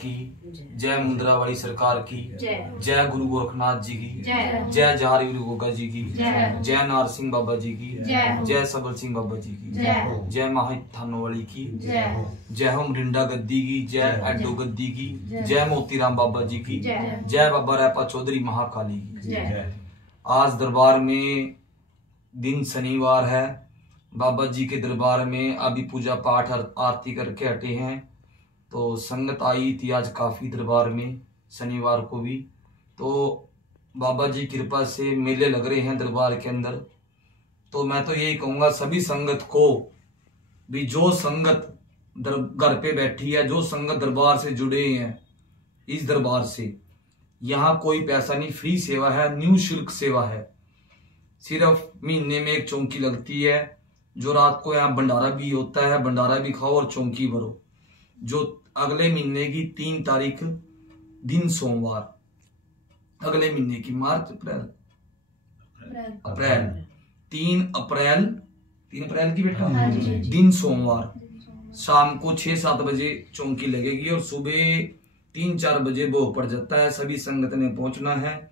की जय मुंद्रा वाली सरकार की जय गुरु गोरखनाथ जी की जय जहारी गुरु गोगा जी की जय नार सिंह बाबा जी की जय सबल सिंह बाबा जी की जय महाथानो वाली की जय हो मरिंडा गद्दी की जय एडो गद्दी की जय मोतीराम बाबा जी की जय बाबा रैपा चौधरी महाकाली की। आज दरबार में दिन शनिवार है। बाबा जी के दरबार में अभी पूजा पाठ आरती करके हटे हैं, तो संगत आई थी आज काफी दरबार में शनिवार को भी। तो बाबा जी की कृपा से मेले लग रहे हैं दरबार के अंदर। तो मैं तो यही कहूंगा सभी संगत को भी, जो संगत घर पे बैठी है, जो संगत दरबार से जुड़े हैं, इस दरबार से यहाँ कोई पैसा नहीं, फ्री सेवा है, निःशुल्क सेवा है। सिर्फ महीने में एक चौकी लगती है, जो रात को यहाँ भंडारा भी होता है, भंडारा भी खाओ और चौकी भरो। जो अगले महीने की 3 तारीख दिन सोमवार, अगले महीने की मार्च अप्रैल 3 अप्रैल की बेटा दिन सोमवार शाम को 6-7 बजे चौकी लगेगी और सुबह 3-4 बजे भोग पड़ जाता है। सभी संगत ने पहुंचना है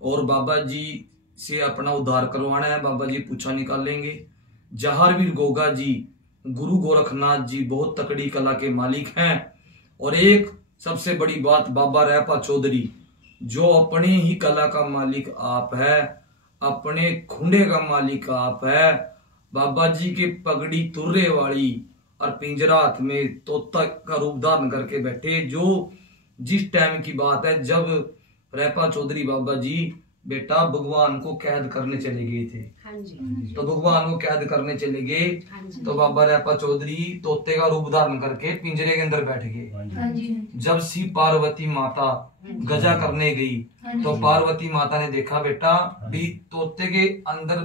और बाबा जी से अपना उद्धार करवाना है। बाबा जी पूछा निकालेंगे। जहारवीर गोगा जी, गुरु गोरखनाथ जी बहुत तकड़ी कला के मालिक हैं। और एक सबसे बड़ी बात, बाबा रैपा चौधरी जो अपने ही कला का मालिक आप है, अपने खुंडे का मालिक आप है। बाबा जी के पगड़ी तुर्रे वाली और पिंजरा हाथ में तोता का रूप धारण करके बैठे। जो जिस टाइम की बात है जब रैपा चौधरी बाबा जी बेटा भगवान को कैद करने चले गए थे। तो भगवान को कैद करने चले गए तो बाबा रैपा चौधरी तोते का रूप धारण करके पिंजरे के अंदर बैठ गए। जब शिव पार्वती माता गजा करने गई तो पार्वती माता ने देखा बेटा भी तोते के अंदर,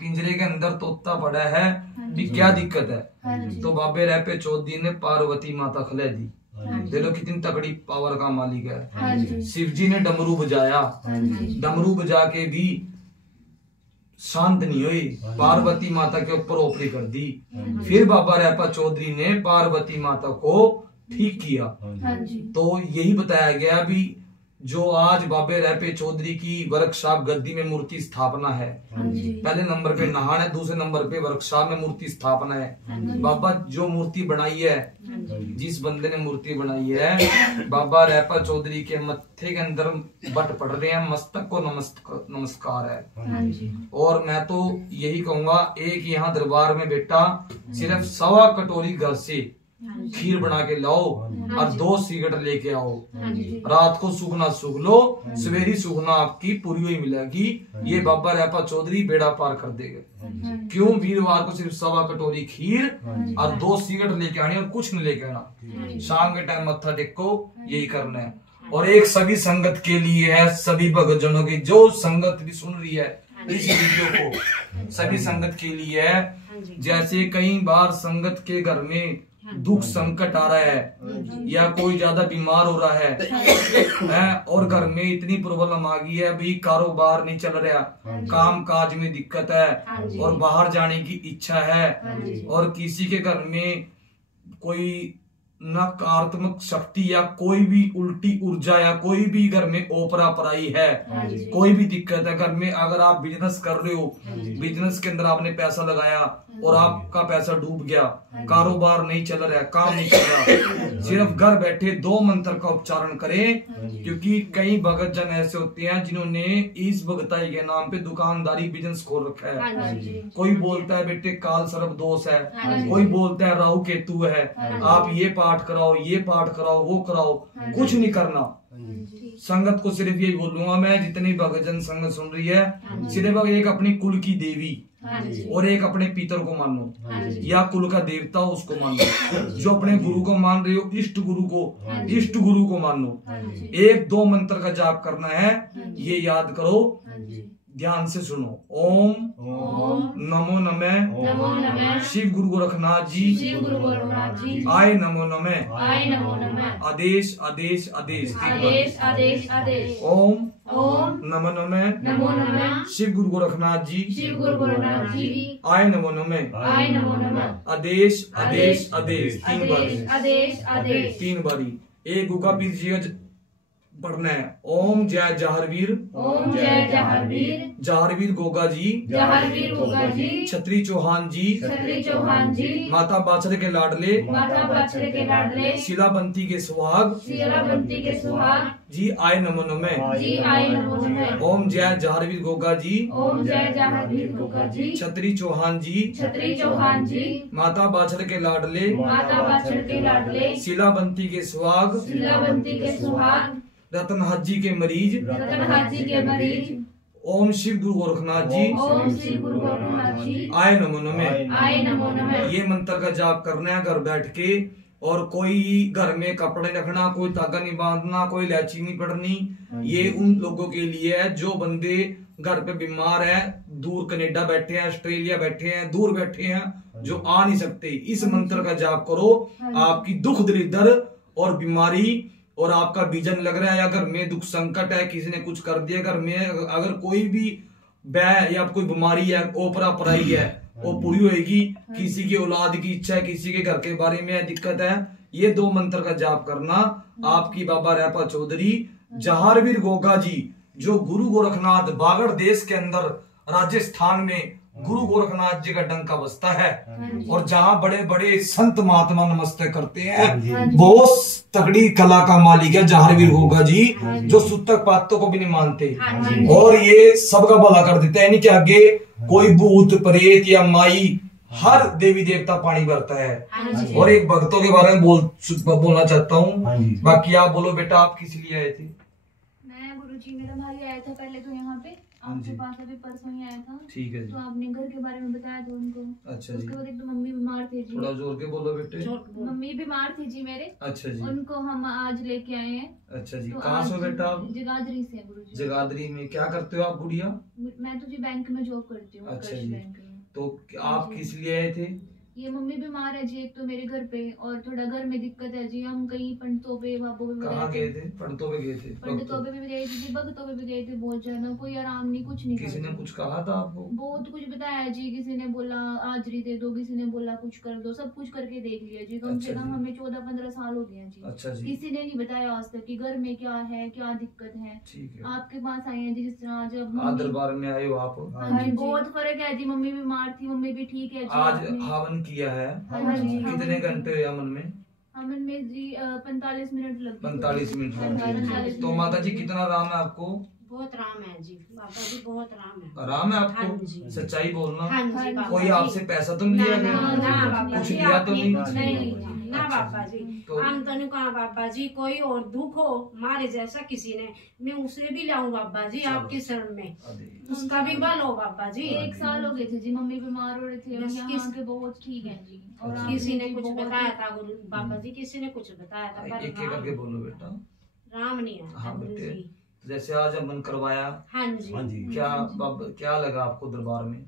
पिंजरे के अंदर तोता पड़ा है, भी क्या दिक्कत है। तो बाबे रैपे चौधरी ने पार्वती माता खिला दी। देखो कितनी तगड़ी पावर का मालिक है। शिव जी ने डमरू बजाया, डमरू बजा के भी शांत नहीं हुई, पार्वती माता के ऊपर ओपरी कर दी। फिर बाबा रैपा चौधरी ने पार्वती माता को ठीक किया। तो यही बताया गया भी जो आज बाबे रैपे चौधरी की वर्कशॉप गद्दी में मूर्ति स्थापना है। पहले नंबर पे नहान है, दूसरे नंबर पे वर्कशॉप में मूर्ति स्थापना है। बाबा जो मूर्ति बनाई है, जिस बंदे ने मूर्ति बनाई है, बाबा रैपा चौधरी के मत्थे के अंदर बट पड़ रहे हैं, मस्तक को नमस्कार है। और मैं तो यही कहूंगा, एक यहाँ दरबार में बेटा सिर्फ 1.25 कटोरी घर से खीर बना के लाओ और 2 सिगरेट लेके आओ। रात को सुगना सुग लो, सवेरी सुगना आपकी पूरी हुई मिलेगी। ये बाबा रैपा चौधरी बेड़ा पार कर देगा। क्यों? वीरवार को सिर्फ 1.25 कटोरी खीर और 2 सिगरेट लेके आनी और कुछ नहीं लेके आना। शाम के टाइम मत्था टेको, यही करना है। और एक सभी संगत के लिए है, सभी भक्तजनों की, जो संगत भी सुन रही है इस वीडियो को, सभी संगत के लिए है। जैसे कई बार संगत के घर में दुख संकट आ रहा है या कोई ज्यादा बीमार हो रहा है और घर में इतनी प्रॉब्लम आ गई है, भी कारोबार नहीं चल रहा, काम काज में दिक्कत है और बाहर जाने की इच्छा है, और किसी के घर में कोई नकारात्मक शक्ति या कोई भी उल्टी ऊर्जा या कोई भी घर में ओपरा पराई है, कोई भी दिक्कत है घर में। अगर आप बिजनेस कर रहे हो, बिजनेस के अंदर आपने पैसा लगाया और आपका पैसा डूब गया, कारोबार नहीं चल रहा, काम नहीं चल रहा, सिर्फ घर बैठे 2 मंत्र का उच्चारण करें। क्योंकि कई भगत जन ऐसे होते हैं जिन्होंने इस भगताई के नाम पे दुकानदारी बिजनेस खोल रखा है। कोई बोलता है बेटे काल सर्प दोष है, कोई बोलता है राहु केतु है, आप ये पाठ कराओ, ये पाठ कराओ, वो कराओ, कुछ नहीं करना। संगत को सिर्फ यही बोलूंगा मैं, जितनी भगतजन संगत सुन रही है, सिर्फ एक अपनी कुल की देवी और एक अपने पितर को मानो या कुल का देवता उसको मानो। जो अपने गुरु को मान रहे हो, इष्ट गुरु को मानो। 1-2 मंत्र का जाप करना है, ये याद करो, ध्यान से सुनो। ओम नमो नमः शिव गुरु गोरखनाथ जी, आय नमो नमः, आदेश आदेश आदेश, ओम नमो नमः शिव गुरु गोरखनाथ जी, आय नमो नमः, आदेश आदेश आदेश, 3 बारी। एक गुगा पीर जी का पढ़ना है। ओम जय जहारवीर, ओम जय जहारवीर, जहारवीर गोगा जी, जहारवीर गोगा जी, छत्री चौहान जी, छत्री चौहान जी, माता बाछड़ के लाडले, माता बाछड़ के लाडले, शिलाबंती के सुहाग, शिलाबंती के सुहाग जी आए नमो नमः, जी आए नमो नमः। ओम जय जहारवीर गोगा जी, ओम जय जहारवीर गोगा जी, छत्री चौहान जी, छत्री चौहान जी, माता बाछड़ के लाडले, माता बाछड़ के लाडले, शिलाबंती के सुहाग, शिलाबंती के सुहाग, रतन हाजी के मरीज, रतन हाजी के मरीज, ओम शिव गुरु गोरखनाथ जी, ओम श्री गुरु गोरखनाथ जी, आए नमो नमः। आए नमो नमः। ये मंत्र का जाप करना है घर बैठ के, और कोई घर में कपड़े रखना, कोई धागा नहीं बांधना, कोई इलायची नहीं पड़नी। ये उन लोगों के लिए है जो बंदे घर पे बीमार है, दूर कनेडा बैठे हैं, ऑस्ट्रेलिया बैठे हैं, दूर बैठे हैं, जो आ नहीं सकते। इस मंत्र का जाप करो, आपकी दुख दरिद्र और बीमारी और आपका बीजन लग रहा है, या घर में दुख संकट है, किसी ने कुछ कर दिया घर में, अगर कोई भी बैय या कोई बीमारी है, ओपरा पराई है, वो पूरी होएगी। किसी की औलाद की इच्छा है, किसी के घर के बारे में दिक्कत है, ये 2 मंत्र का जाप करना। आपकी बाबा रैपा चौधरी जहारवीर गोगा जी, जो गुरु गोरखनाथ बागड़ देश के अंदर राजस्थान में गुरु गोरखनाथ जी का डंका बसता है, और जहाँ बड़े बड़े संत महात्मा नमस्ते करते हैं, बहुत तगड़ी कला का मालिक है जहारवीर गोगा जी, जो सूतक पातों को भी नहीं मानते, और ये सबका भला कर देते हैं। यानी कि आगे कोई भूत प्रेत या माई, हर देवी देवता पानी भरता है। और एक भक्तों के बारे में बोलना चाहता हूँ, बाकी आप बोलो बेटा, आप किस लिए आए थे? मैं गुरुजी, मेरा भाई आया था पहले तो यहाँ पे आपके पास, अभी परसों ही आया था। ठीक है जी। तो आपने घर के बारे में बताया था उनको। अच्छा जी। उसके बाद एक तो मम्मी बीमार थे जी, थोड़ा जोर के बोलो बेटे। मम्मी बीमार थी जी मेरे। अच्छा जी। उनको हम आज लेके आए हैं। अच्छा जी। तो कहाँ से हो बेटा आप? जगाधरी से गुरुजी। जगाधरी में क्या करते हो आप गुड़िया? मैं तो जी बैंक में जॉब करती हूँ। अच्छा जी। बैंक में। तो आप किस लिए आए थे? ये मम्मी बीमार है जी, एक तो मेरे घर पे, और थोड़ा घर में दिक्कत है जी। हम कहीं पंडितों पे, बाबों पे कहाँ गए थे? पंडितों पे गए थे? पंडितों पे भी गए थे जी, भगतों पे भी गए थे। बहुत ज्यादा कोई आराम नहीं, कुछ नहीं। किसी ने कुछ कहा था आपको? बहुत कुछ बताया जी, किसी ने बोला हाजरी दे दो, किसी ने बोला कुछ कर दो, सब कुछ करके देख लिया जी। कम से कम हमें 14-15 साल हो गए हैं जी। अच्छा जी। किसी ने नहीं बताया आज तक कि घर में क्या है, क्या दिक्कत है। ठीक है। आपके पास आए हैं जी, जिस तरह जब आज दरबार में आए हो आप? हाँ जी, बहुत फर्क है जी। मम्मी बीमार थी, मम्मी भी ठीक है जी। आज हवन किया है? हाँ जी। कितने घंटे हुए हवन में? हवन में जी 45 मिनट लग 45 मिनट लगे। तो माता जी कितना आराम है आपको? बहुत आराम है जी बाबा जी, बहुत आराम है। आराम है हाँ आपको? जी। सच्चाई बोलना। हाँ जी बाबा कोई जी। आपसे पैसा तो नहीं लिया ना गया? बाबा कुछ जी, लिया तो आपने नहीं? कुछ नहीं लिया ना अच्छा बाबा जी। तो- हम तो नहीं कहा बाबा जी, कोई और दुख हो मारे जैसा किसी ने, मैं उसे भी लाऊं बाबा जी आपकी शरण में, उसका भी बल हो बाबा जी। 1 साल हो गए थे जी मम्मी बीमार हो रहे थे। बस यहाँ किस- के बहुत ठीक है जी। और अच्छा। आपने किसी ने जी कुछ बहुत- बताया था गुरु बाबा जी, किसी ने कुछ बताया था, पर एक एक करके बोलो बेटा। राम नहीं आता हाँ गुरु बेटे। जी। जैसे आज हमने करवाया, हाँ जी। क्या क्या लगा आपको दरबार में?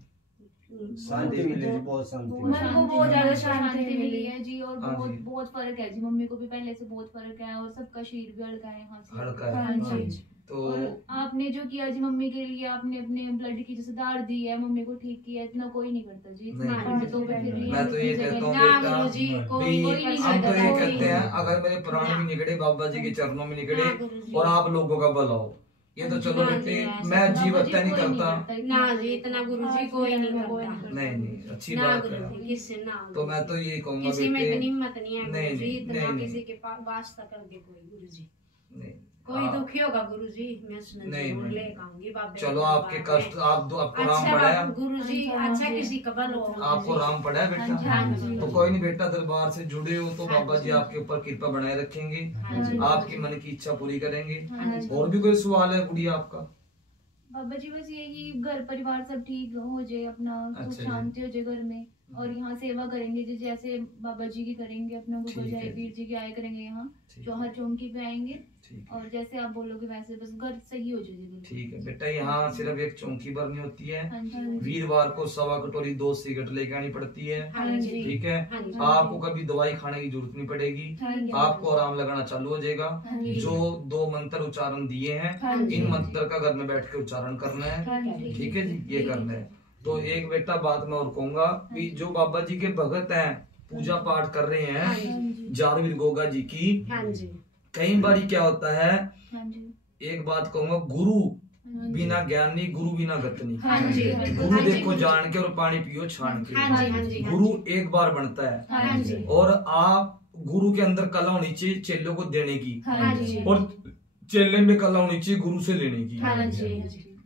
शांति मिली जी, बहुत शांति मिली। मन को बहुत ज्यादा शांति मिली है जी। और हाँ बहुत जी। बहुत फर्क है जी। मम्मी को भी पहले से बहुत फर्क है, और सबका शरीर भी हल्का है यहाँ से। हल्का है। हाँ हाँ जी। जी। तो और आपने जो किया जी मम्मी के लिए, आपने अपने ब्लड की जैसे दार दी है, मम्मी को ठीक किया, इतना कोई नहीं करता जी। नहीं करता। पंडितों पे फिर मैं तो ये कहता हूँ ना बेटा, गुरु जी, भाई, कोई नहीं हम तो करता, ये कोई कहते हैं नहीं। अगर मेरे प्राण भी निकले बाबा जी के चरणों में निकले, हाँ गुरु जी। और आप लोगों का भला हो, ये तो चलो हाँ बेटे, जी, हाँ, मैं बाबा जीव जी हत्या नहीं कोई करता। ना जी, इतना गुरु जी कोई नहीं करता। नहीं नहीं, अच्छी ना बात गुरु है। जी, किससे ना तो मैं तो ये कहूंगा किसी में बेटे, इतनी हिम्मत नहीं है नहीं, गुरु जी, नहीं, इतना नहीं, किसी के पास वास्ता कर दे कोई गुरु जी। नहीं, कोई हाँ, दुखी होगा गुरु जी, मैं सुन नहीं, जरूर नहीं। लेकर आऊंगी बाबा। चलो आपके कष्ट आपको राम अच्छा पड़ा है, गुरु जी, अच्छा किसी का भला हो गुरु आपको जी। राम पड़ा है हाँ जी, बेटा। हाँ जी। तो कोई नहीं बेटा, दरबार से जुड़े हो तो हाँ बाबा जी जी। आपके ऊपर कृपा बनाए रखेंगे, हाँ जी। आपकी मन की इच्छा पूरी करेंगे। हाँ जी। और भी कोई सवाल है गुड़िया आपका? बाबा जी बस यही, घर परिवार सब ठीक हो जाए, अपना अच्छा सुख जी। शांति हो जाए घर में, और यहाँ सेवा करेंगे जी जैसे बाबा जी की करेंगे, अपना गुरु ठीक है। जयवीर जी की आया करेंगे यहाँ, ठीक जो है। हर चौकी पे आएंगे, ठीक है। और जैसे आप बोलोगे वैसे बस घर सही हो जाएगी। ठीक है बेटा, यहाँ सिर्फ एक चौकी भरनी होती है। हाँ जी। वीरवार को 1.25 कटोरी 2 सिगरेट लेके आनी पड़ती है। हाँ जी। ठीक है। हाँ जी। आपको कभी दवाई खाने की जरूरत नहीं पड़ेगी, हाँ जी। आपको आराम लगाना चालू हो जाएगा। हाँ जी। जो 2 मंत्र उच्चारण दिए हैं, हाँ जी। इन मंत्र का घर में बैठ के उच्चारण करना है। हाँ जी। ठीक है जी, ये करना है। तो एक बेटा बात मैं और कहूंगा कि जो बाबा जी के भगत हैं, पूजा पाठ कर रहे हाँ हैं जी। जारवीर गोगा जी की, हाँ जी। कई बारी क्या होता है, हाँ जी, एक बात कहूंगा, गुरु बिना ज्ञान नहीं, गुरु बिना गत नहीं। हाँ जी, गुरु देखो जान के और पानी पियो छान के। हाँ जी, हाँ जी, गुरु एक बार बनता है, हाँ जी, और आप गुरु के अंदर कला होनी चाहिए चेलों को देने की, हाँ जी, और चेले में कला होनी चाहिए गुरु से लेने की। हाँ जी,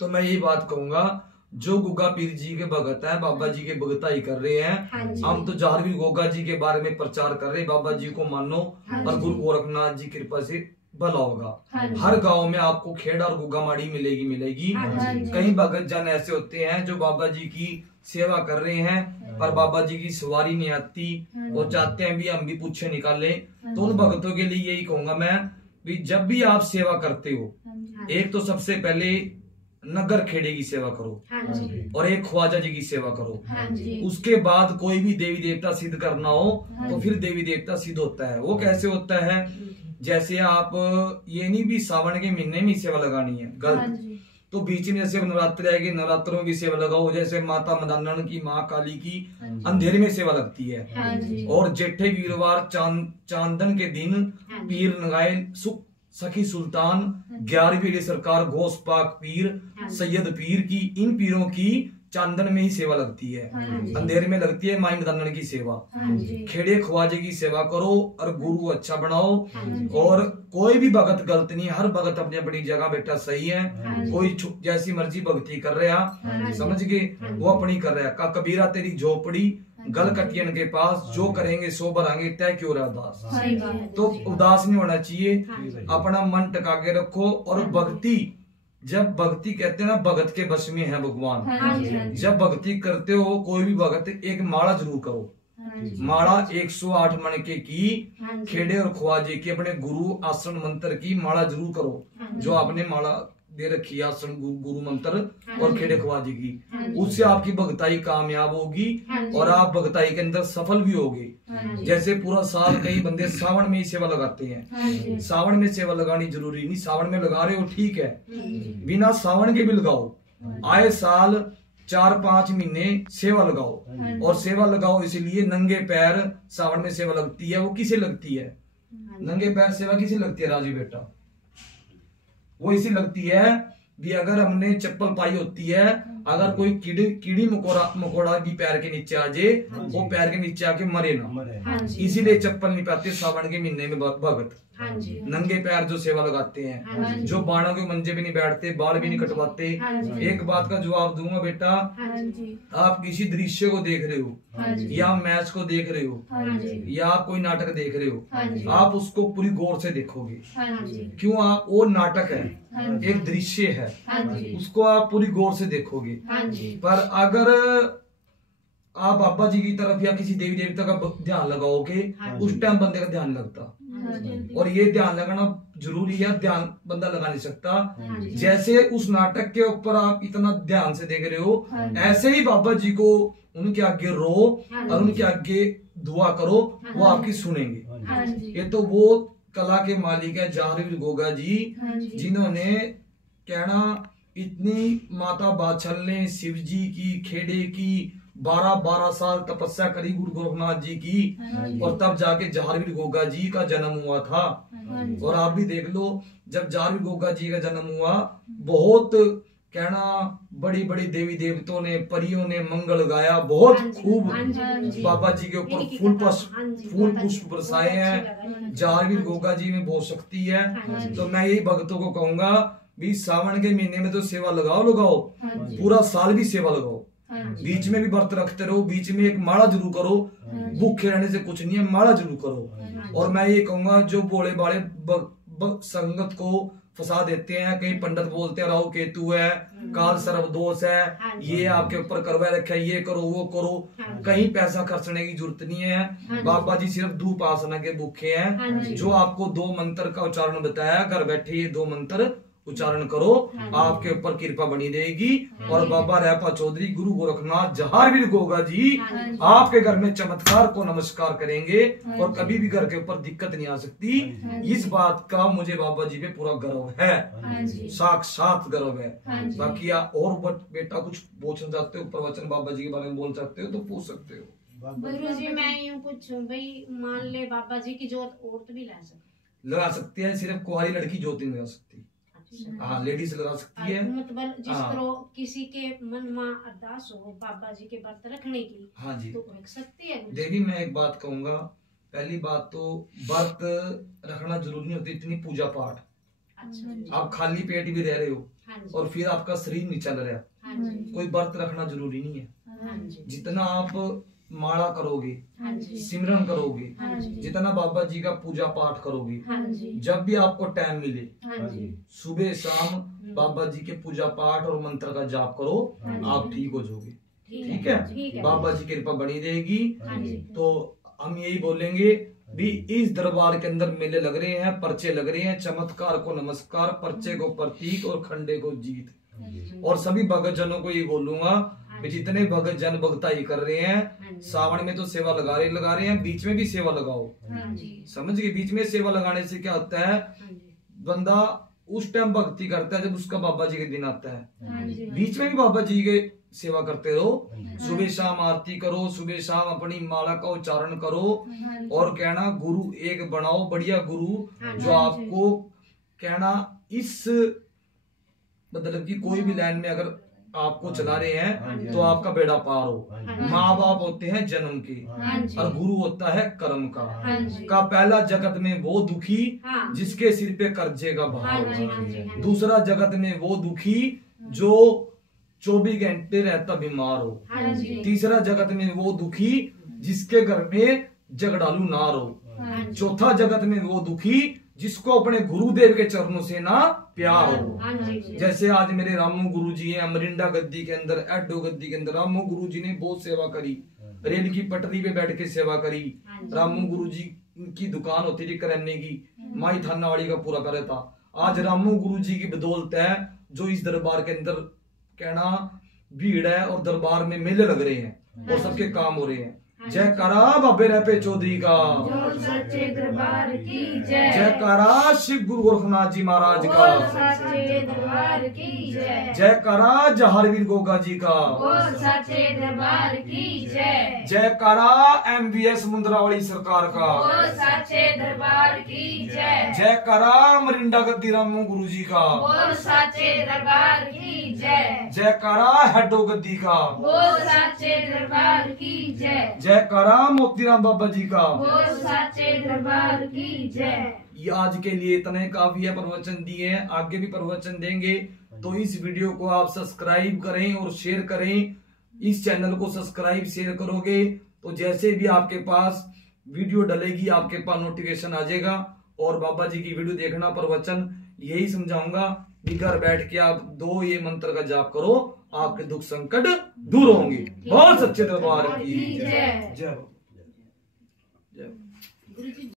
तो मैं यही बात कहूंगा, जो गुगा पीर जी के भगत है, बाबा जी के भगताई कर रहे हैं, हाँ जी, हम तो जारवीर गोगा जी के बारे में प्रचार कर रहे हैं, बाबा जी को मानो और गुरु गोरखनाथ जी कृपा से भला होगा। हर गांव में आपको खेड़ा और गुगा माड़ी मिलेगी। कई भगत जन ऐसे होते हैं जो बाबा जी की सेवा कर रहे हैं, पर बाबा जी की सवारी नहीं आती, और चाहते हैं भी हम भी पूछे निकाले। तो उन भगतों के लिए यही कहूंगा मैं, भी जब भी आप सेवा करते हो, एक तो सबसे पहले नगर खेड़े की सेवा करो, हाँ जी, और एक ख्वाजा जी की सेवा करो। हाँ जी, उसके बाद कोई भी देवी देवता सिद्ध करना हो तो फिर देवी देवता सिद्ध होता है। वो कैसे होता है, जैसे आप ये नहीं भी सावन के महीने में सेवा लगानी है, गलत। तो बीच में जैसे नवरात्र आएगी, नवरात्रों में भी सेवा लगाओ। जैसे माता मदानन की, माँ काली की अंधेरे में सेवा लगती है, और जेठे वीरवार चांदन के दिन पीर नगाए सुख सखी सुल्तान 11वीं सरकार घोष पाक पीर सैयद पीर की, इन पीरों की चांदन में ही सेवा लगती है, अंधेरे में लगती है माई मदानन की सेवा। खेड़े ख्वाजे की सेवा करो और गुरु अच्छा बनाओ। और कोई भी भगत गलत नहीं, हर भगत अपनी अपनी जगह बेटा सही है। कोई जैसी मर्जी भक्ति कर रहा, समझ गए, वो अपनी कर रहा। का कबीरा तेरी झोपड़ी गल कटियन के पास, जो करेंगे सो भरांगे तय क्यों रहा उदास। तो उदास नहीं होना चाहिए, अपना मन टका के रखो। और भक्ति, जब भक्ति कहते हैं ना, भगत के बस में है भगवान। जब भक्ति करते हो कोई भी भगत, एक माला जरूर करो। माला 108 मणके की, खेड़े और ख्वाजे की, अपने गुरु आसन मंत्र की माला जरूर करो। जो आपने माला दे रखी है, आसन गुरु मंत्र और खेड़े ख्वाजे की, उससे आपकी भक्ताई कामयाब होगी और आप भक्ताई के अंदर सफल भी होगे। जैसे पूरा साल कई बंदे सावन में ही सेवा लगाते हैं, सावन में सेवा लगानी जरूरी नहीं। सावन में लगा रहे हो ठीक है, बिना सावन के भी लगाओ। आए साल 4-5 महीने सेवा लगाओ, और सेवा लगाओ इसलिए नंगे पैर सावन में सेवा लगती है। वो किसे लगती है नंगे पैर सेवा, किसे लगती है राजू बेटा? वो इसी लगती है भी अगर हमने चप्पल पाई होती है, अगर कोई कीड़ी मकोड़ा भी पैर के नीचे आ जाए, वो पैर के नीचे आके मरे ना, इसीलिए चप्पल नहीं पाते सावन के महीने में भगत। नंगे पैर जो सेवा लगाते हैं, जो बाणों के मंजे भी नहीं बैठते, बाल भी नहीं कटवाते। एक बात का जवाब दूंगा बेटा, आप किसी दृश्य को देख रहे हो, या मैच को देख रहे हो, या आप कोई नाटक देख रहे हो, आप उसको पूरी गौर से देखोगे। क्यों? आप वो नाटक है, एक दृश्य है, उसको आप पूरी गौर से देखोगे। पर अगर आप बाबा जी की तरफ या किसी देवी देवता का ध्यान लगाओगे, उस टाइम बंदे का ध्यान लगता। और ये ध्यान लगाना जरूरी है, ध्यान बंदा लगा नहीं सकता। जैसे उस नाटक के ऊपर आप इतना ध्यान से देख रहे हो, ऐसे ही बाबा जी को उनके आगे रो और उनके आगे दुआ करो, वो आपकी सुनेंगे। ये तो वो कला के मालिक है जारवीर गोगा जी, जिन्होंने कहना इतनी माता बाछल ने शिव जी की, खेड़े की 12-12 साल तपस्या करी गुरु गोरखनाथ जी की, और तब जाके जारवीर गोगा जी का जन्म हुआ था। और आप भी देख लो, जब जारवीर गोगा जी का जन्म हुआ, बहुत कहना बड़ी बड़ी देवी देवताओं ने, परियों ने मंगल गाया, बहुत खूब बाबा जी के ऊपर फूल पुष्प बरसाए हैं। जारवीर गोगा जी में बहुत शक्ति है। तो मैं यही भक्तों को कहूंगा भी सावन के महीने में तो सेवा लगाओ, पूरा साल भी सेवा लगाओ, बीच में भी व्रत रखते रहो, बीच में एक माला जरूर करो। भूखे रहने से कुछ नहीं है, माला जरूर करो। और मैं ये कहूंगा, जो बोले बाले संगत को फंसा देते हैं, कई पंडित बोलते हैं राहु केतु है, काल सर्वदोष है, ये आपके ऊपर करवा रखा है, ये करो वो करो, कहीं पैसा खर्चने की जरूरत नहीं है। बाबा जी सिर्फ धूप आसना के भूखे हैं। जो आपको 2 मंत्र का उच्चारण बताया, घर बैठे ये 2 मंत्र उच्चारण करो, आपके ऊपर कृपा बनी रहेगी। और बाबा रेपा चौधरी गुरु गोरखनाथ जारवीर गोगा जी आपके घर में चमत्कार को नमस्कार करेंगे, और कभी भी घर के ऊपर दिक्कत नहीं आ सकती। इस बात का मुझे बाबा जी पे पूरा गर्व है, साक्षात गर्व है। बाकी और बेटा कुछ पूछना चाहते हो, प्रवचन बाबा जी के बारे में बोल सकते हो तो पूछ सकते हो। गुरु जी मैं यूँ कुछ भाई मान ले बाबा जी की जोत औरत भी ला सकती, लगा सकते हैं, सिर्फ कुंवारी लड़की ज्योति नहीं लगा सकती। अच्छा। हाँ, लेडीज लगा सकती है। मतलब जिस हाँ। तरह किसी के मन में अरदास हो बाबा जी के व्रत रखने की, हाँ जी, तो रख सकती है। देवी मैं एक बात कहूंगा, पहली बात तो व्रत रखना जरूरी नहीं होती, इतनी पूजा पाठ। अच्छा। आप खाली पेट भी रह रहे हो हाँ जी। और फिर आपका शरीर नहीं चल रहा, हाँ जी। कोई व्रत रखना जरूरी नहीं है। हाँ जी। जितना आप माला करोगे, हाँ जी। सिमरन करोगे, हाँ जी। जितना बाबा जी का पूजा पाठ करोगे, हाँ जी। जब भी आपको टाइम मिले हाँ जी। सुबह शाम बाबा जी के पूजा पाठ और मंत्र का जाप करो, हाँ जी। आप ठीक हो जाओगे। ठीक ठीक है, है। बाबा जी की कृपा बनी रहेगी। हाँ जी। तो हम यही बोलेंगे भी इस दरबार के अंदर मेले लग रहे हैं, पर्चे लग रहे हैं, चमत्कार को नमस्कार, पर्चे को प्रतीक और खंडे को जीत। और सभी भगत जनों को ये बोलूंगा कि जितने भगत जन भक्ताई कर रहे हैं, सावन में तो सेवा लगा रहे हैं, बीच में भी सेवा लगाओ। हाँ जी। समझ गए, बीच में सेवा लगाने से क्या होता है, बंदा उस टाइम भक्ति करता है जब उसका बाबा जी के दिन आता है। हाँ जी। बीच में भी बाबा जी के सेवा करते रहो, सुबह शाम आरती करो, सुबह शाम अपनी माला का उच्चारण करो और कहना गुरु एक बनाओ, बढ़िया गुरु जो आपको कहना इस मतलब कि कोई भी लाइन में अगर आपको चला रहे हैं तो आपका बेड़ा पार हो। माँ बाप होते हैं जन्म के और गुरु होता है कर्म का पहला जगत में वो दुखी जिसके सिर पे कर्जे का भार। दूसरा जगत में वो दुखी जो 24 घंटे रहता बीमार हो। तीसरा जगत में वो दुखी जिसके घर में झगड़ालू ना रहो। चौथा जगत में वो दुखी जिसको अपने गुरुदेव के चरणों से ना प्यार हो। जैसे आज मेरे रामू गुरुजी हैं अमरिंडा गद्दी के अंदर, एडो गद्दी के अंदर। रामू गुरुजी ने बहुत सेवा करी, रेल की पटरी पे बैठ के सेवा करी। रामू गुरुजी की दुकान होती थी करेने की, माई थाना वाली का पूरा करे था। आज रामू गुरुजी की बदौलत है जो इस दरबार के अंदर कहना भीड़ है और दरबार में मेले लग रहे हैं और सबके काम हो रहे हैं। जय करा बाबे रहपे चौधरी का, सच्चे दरबार की जय। जय करा शिव गुरु गोरखनाथ जी महाराज का, सच्चे दरबार की जय। जय करा जहारवीर गोगा जी का, सच्चे दरबार की जय। जय करा MVS मुंद्रावली सरकार का, सच्चे दरबार की जय। जय करा मरिंडा गद्दी रामू गुरु जी का, सच्चे दरबार की जय। जय करा हेडो गद्दी का, सच्चे दरबार की जय। जय करा मोतीराम बाबा जी का। सच्चे दरबार की जय। ये आज के लिए इतने काफी है, प्रवचन दिए हैं, आगे भी प्रवचन देंगे। तो इस वीडियो को आप सब्सक्राइब करें और शेयर करें। इस चैनल को सब्सक्राइब शेयर करोगे तो जैसे भी आपके पास वीडियो डलेगी आपके पास नोटिफिकेशन आ जाएगा। और बाबा जी की वीडियो देखना, प्रवचन यही समझाऊंगा कि घर बैठ के आप 2 ये मंत्र का जाप करो, आपके दुख संकट दूर होंगे। बहुत सच्चे दरबार की जय। जय।